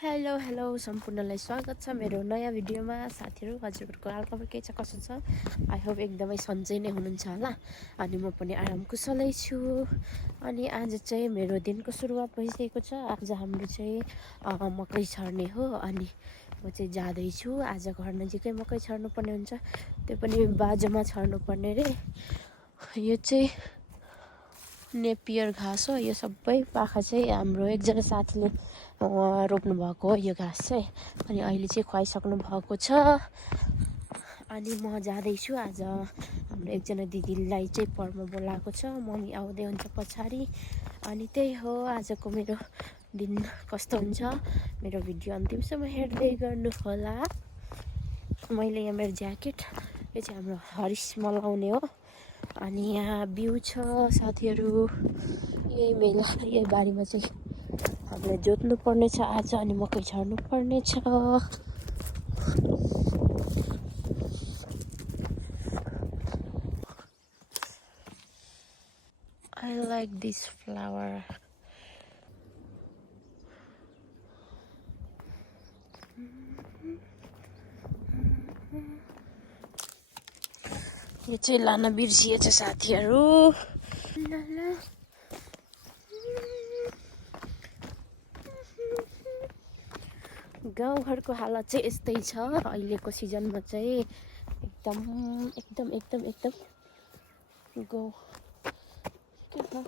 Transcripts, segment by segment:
Hello hello सम्पूर्णलाई स्वागत छ मेरो नयाँ भिडियोमा। साथीहरू हजुरहरूको हालखबर के छ, कसो छ? आई होप एकदमै सन्चै नै हुनुहुन्छ होला। अनि म पनि आराम कुशलै छु। अनि आज चाहिँ मेरो दिनको सुरुवात भइसकेको छ। आज हाम्रो चाहिँ मकै छर्ने हो। अनि म चाहिँ जाँदैछु। आज घर नजिकै मकै छर्नुपर्ने हुन्छ, त्यो पनि बाजोमा छर्नुपर्ने रे। यो चाहिँ नेपियर घाँस हो। यो सबै पाखा चाहिँ हाम्रो एकजना साथीले रोप्नु भएको हो यो घाँस चाहिँ। अनि अहिले चाहिँ खुवाइसक्नु भएको छ। अनि म जाँदैछु। आज हाम्रो एकजना दिदीलाई चाहिँ पढ्न बोलाएको छ। मम्मी आउँदै हुन्छ पछाडि। अनि त्यही हो आजको मेरो दिन कस्तो हुन्छ। मेरो भिडियो अन्तिमसम्म हेर्दै गर्नु होला। मैले यहाँ मेरो ज्याकेट, यो चाहिँ हाम्रो हरिस मलाउने हो। अनि यहाँ बिउ छ साथीहरू। यही मेला, यही बारीमा चाहिँ हामीले जोत्नु पर्ने छ आज। अनि मकै छर्नु पर्ने छ। I like this flower. यो चाहिँ लान बिर्सिएछ साथीहरू। गाउँघरको हालत चाहिँ यस्तै छ अहिलेको सिजनमा चाहिँ। एकदम एकदम एकदम एकदम गाउँ के छ।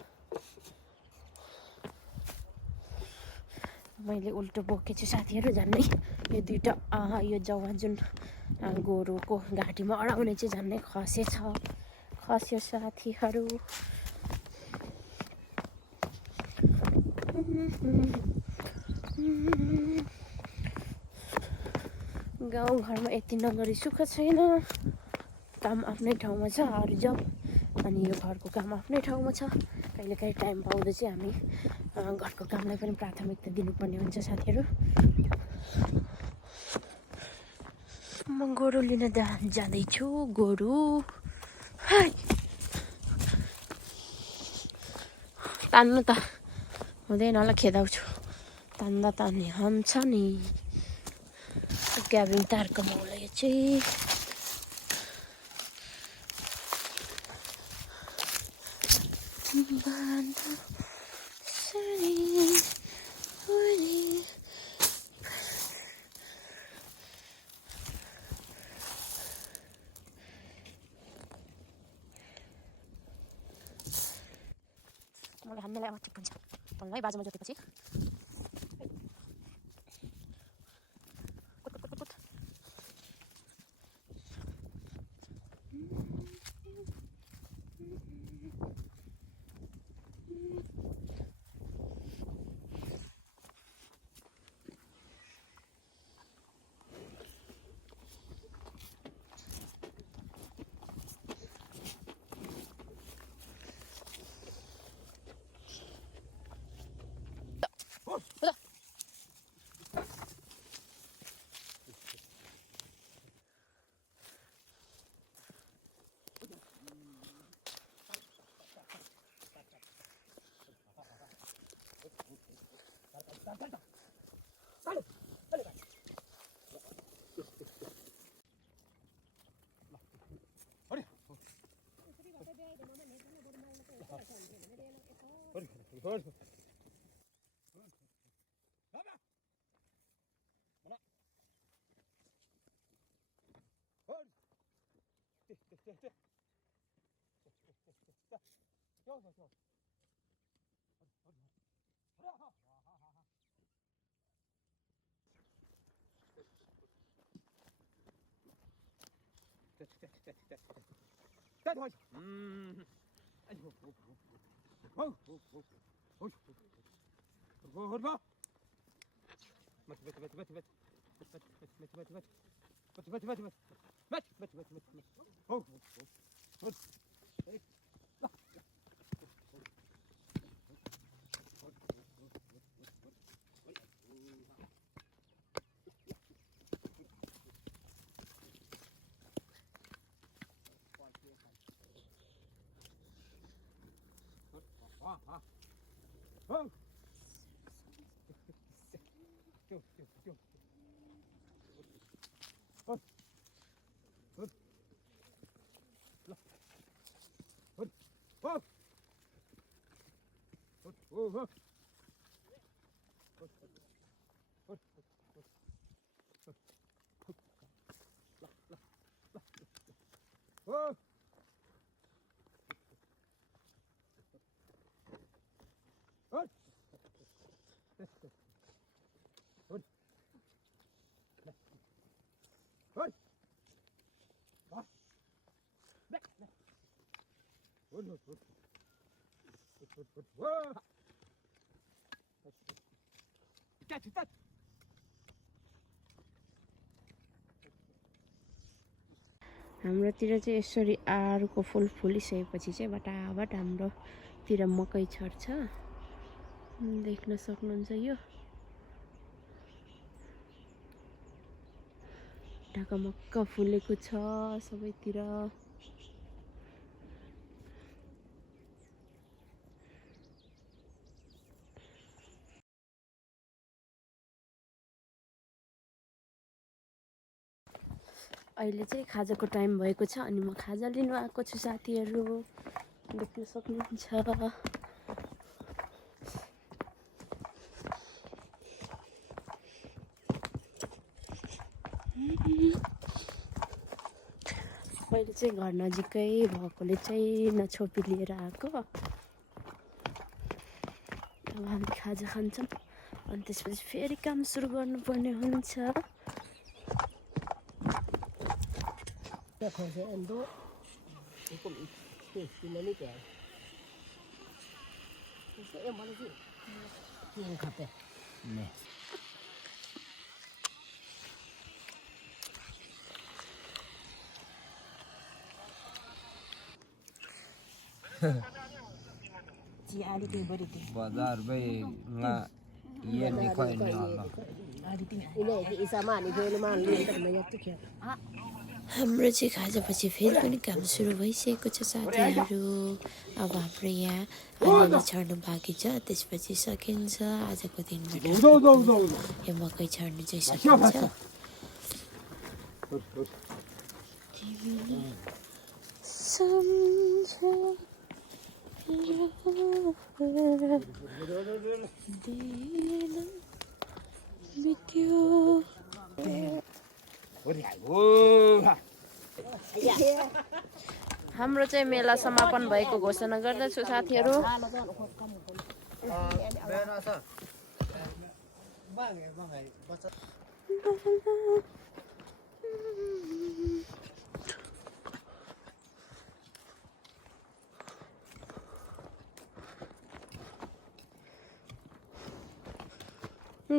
मैले उल्टो बोकेछु साथीहरू झन्डै। यो दुइटा यो जग्गा जुन गोरुको घाँटीमा अडाउने चाहिँ झन्डै खस्यो साथीहरू। गाउँघरमा यति नगरी सुख छैन। काम आफ्नै ठाउँमा छ अरू जब। अनि यो घरको काम आफ्नै ठाउँमा छ। कहिलेकाहीँ टाइम पाउँदा चाहिँ हामी घरको कामलाई पनि प्राथमिकता दिनुपर्ने हुन्छ साथीहरू। म गोरु लिन जाँदैछु। गोरु तान्नु त हुँदैन होला, खेदाउँछु। तान्दा तान्ने हुन्छ नि। क्याबिन तारको मौला यो चाहिँ। मलाई हान्नेलाई अब ठिक हुन्छ। है बाजोमा जोतेपछि हाम्रोतिर चाहिँ यसरी आरुको फुल फुलिसकेपछि चाहिँ बटाबट हाम्रोतिर मकै छर्छ। देख्न सक्नुहुन्छ यो ढकमक्क फुलेको छ सबैतिर। अहिले चाहिँ खाजाको टाइम भएको छ अनि म खाजा लिनु आएको छु साथीहरू, देख्न सक्नुहुन्छ। मैले चाहिँ घर नजिकै भएकोले चाहिँ नछोपी लिएर आएको। अब हामी खाजा खान्छौँ अनि त्यसपछि फेरि काम सुरु गर्नुपर्ने हुन्छ। Bazar bay nga yen ni ko ni Allah. हाम्रो चाहिँ खाजापछि फेरि पनि काम सुरु भइसकेको छ साथीहरू। अब हाम्रो यहाँ अलिअलि छर्नु बाँकी छ, त्यसपछि सकिन्छ आजको दिनमा। यो मकै छर्नु चाहिँ सकिन्छ। हाम्रो चाहिँ मेला समापन भएको घोषणा गर्दछु साथीहरू।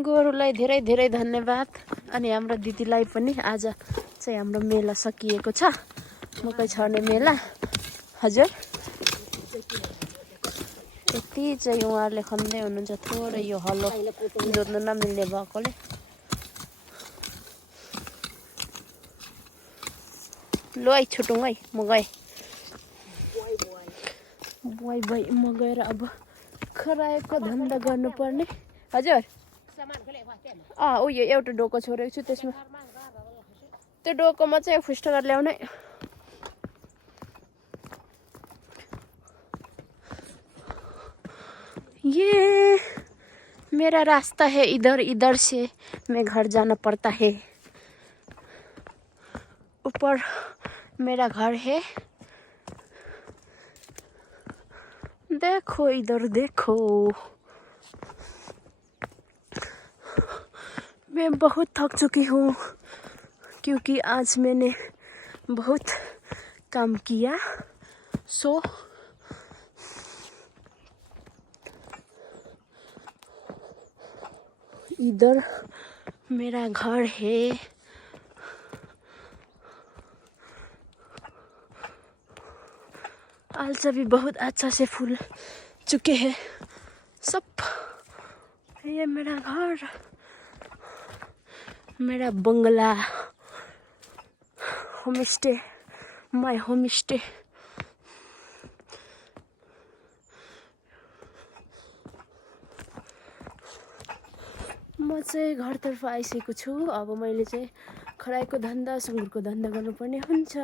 गोरुलाई धेरै धेरै धन्यवाद अनि हाम्रो दिदीलाई पनि। आज चाहिँ हाम्रो मेला सकिएको छ, मकै छर्ने मेला। हजुर यति चाहिँ उहाँहरूले खन्दै हुनुहुन्छ, थोरै यो हलो जोत्नु नमिल्ने भएकोले। ल है छुटौँ है, म गएँ। बुवाई म गएर अब खरायोको धन्दा गर्नुपर्ने। हजुर उयो एउटा डोको छोडेको छु, त्यसमा त्यो डोकोमा चाहिँ फुस्ट गरेर ल्याउने। ये मेरा रास्ता है, इधर इधर से मैं घर जाना पड़ता है। ऊपर मेरा घर है, देखो इधर देखो। मैं बहुत थक चुकी हूँ क्योंकि आज मैंने बहुत काम किया। सो इधर मेरा घर है। आलचा भी बहुत अच्छा से फूल चुके हैं सब। ये मेरा घर, मेरा बंगला, home stay, my home stay. म चाहिँ घरतर्फ आइसकेको छु। अब मैले चाहिँ खरायोको धन्दा सुँगुरको धन्दा गर्नुपर्ने हुन्छ।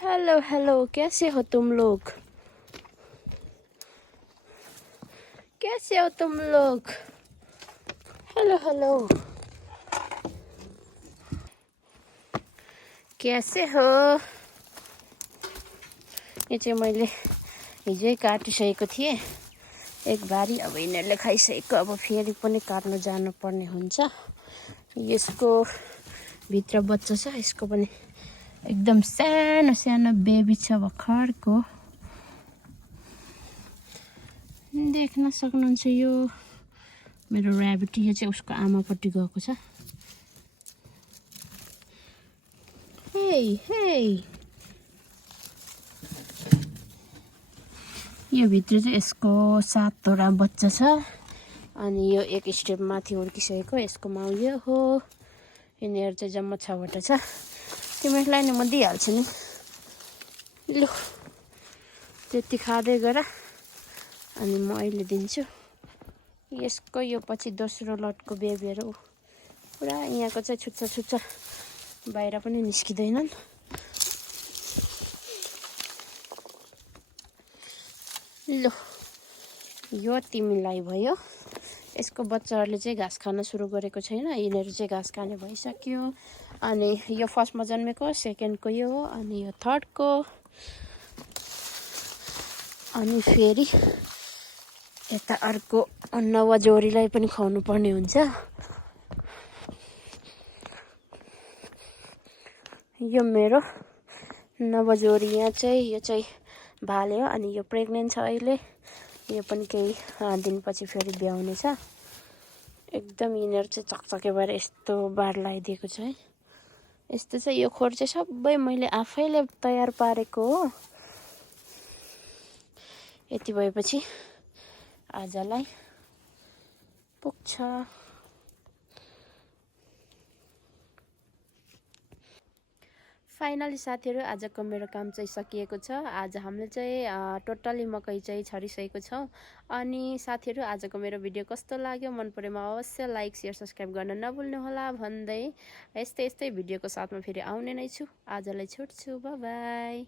हेलो हेलो, कैसे हो तुम लोग? कैसे हो तुम लोग? हेलो हेलो, कैसे हो? यो चाहिँ मैले हिजै काटिसकेको थिएँ एक बारी। अब यिनीहरूले खाइसकेको, अब फेरि पनि काट्नु जानुपर्ने हुन्छ। यसको भित्र बच्चा छ, यसको पनि एकदम सानो सानो बेबी छ भर्खरको। देख्न सक्नुहुन्छ यो मेरो ऱ्याबिट। यो चाहिँ उसको आमापट्टि गएको छ। हे हे, यो भित्र चाहिँ यसको 7वटा बच्चा छ। अनि यो एक स्टेप माथि हुर्किसकेको यसको माउ यो हो। यिनीहरू चाहिँ जम्मा 6वटा छ। तिमीहरूलाई नि म दिइहाल्छु नि। लु, त्यति खाँदै गर, अनि म अहिले दिन्छु। यसको यो पछि दोस्रो लटको बेबीहरू पुरा यहाँको चाहिँ छुच्चा छुच्चा बाहिर पनि निस्किँदैनन्। लु, यो तिमीलाई भयो। यसको बच्चाहरूले चाहिँ घाँस खान सुरु गरेको छैन। यिनीहरू चाहिँ घाँस खाने भइसक्यो। अनि यो फर्स्टमा जन्मेको, सेकेन्डको यो हो, अनि यो थर्डको। अनि फेरि यता अर्को नवजोरीलाई पनि खुवाउनु पर्ने हुन्छ। यो मेरो नवजोरी यहाँ चाहिँ, यो चाहिँ भाले हो। अनि यो प्रेग्नेन्ट छ अहिले। यो पनि केही दिनपछि फेरि ब्याउने छ। एकदम यिनीहरू चाहिँ चकचके भएर यस्तो बार लगाइदिएको छ है। यस्तो चाहिँ यो खोर चाहिँ सबै मैले आफैले तयार पारेको हो। यति भएपछि आजलाई पुग्छ। फाइनली साथीहरू, आजको मेरो काम चाहिँ सकिएको छ। आज हामीले चाहिँ टोटली मकै चाहिँ छरिसकेको छौँ। अनि साथीहरू, आजको मेरो भिडियो कस्तो लाग्यो? मन परेमा अवश्य लाइक शेयर सब्सक्राइब गर्न नभुल्नुहोला भन्दै यस्तै भिडियोको साथमा फेरि आउने नै छु। आजलाई छुट्छु, बाई बाई।